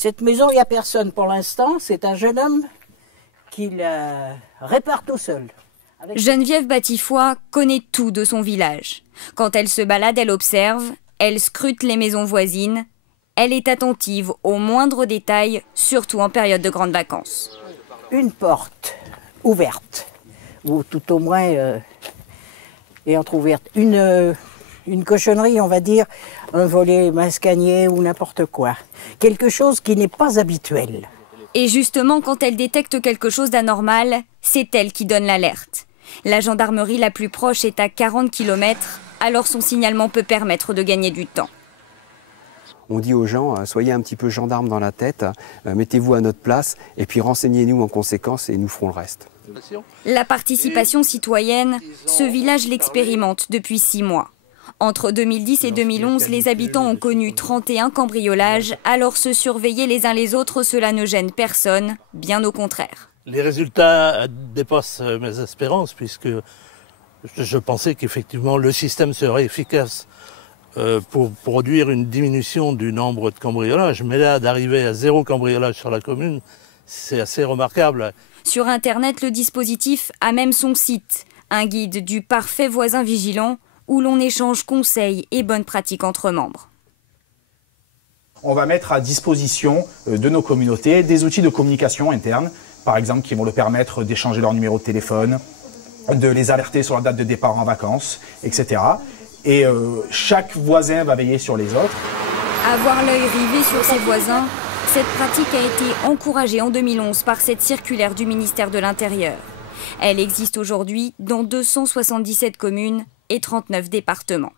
Cette maison, il n'y a personne pour l'instant. C'est un jeune homme qui la répare tout seul. Geneviève Batifoy connaît tout de son village. Quand elle se balade, elle observe, elle scrute les maisons voisines. Elle est attentive aux moindres détails, surtout en période de grandes vacances. Une porte ouverte, ou tout au moins est entrouverte. Une cochonnerie, on va dire, un volet mascagné ou n'importe quoi. Quelque chose qui n'est pas habituel. Et justement, quand elle détecte quelque chose d'anormal, c'est elle qui donne l'alerte. La gendarmerie la plus proche est à 40 km, alors son signalement peut permettre de gagner du temps. On dit aux gens, soyez un petit peu gendarmes dans la tête, mettez-vous à notre place et puis renseignez-nous en conséquence et nous ferons le reste. La participation citoyenne, ce village l'expérimente depuis 6 mois. Entre 2010 et 2011, les habitants ont connu 31 cambriolages, alors se surveiller les uns les autres, cela ne gêne personne, bien au contraire. Les résultats dépassent mes espérances puisque je pensais qu'effectivement le système serait efficace pour produire une diminution du nombre de cambriolages. Mais là, d'arriver à 0 cambriolage sur la commune, c'est assez remarquable. Sur Internet, le dispositif a même son site, un guide du parfait voisin vigilant, où l'on échange conseils et bonnes pratiques entre membres. On va mettre à disposition de nos communautés des outils de communication interne, par exemple qui vont leur permettre d'échanger leur numéro de téléphone, de les alerter sur la date de départ en vacances, etc. Et chaque voisin va veiller sur les autres. Avoir l'œil rivé sur ses voisins, cette pratique a été encouragée en 2011 par cette circulaire du ministère de l'Intérieur. Elle existe aujourd'hui dans 277 communes et 39 départements.